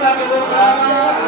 আল্লাহ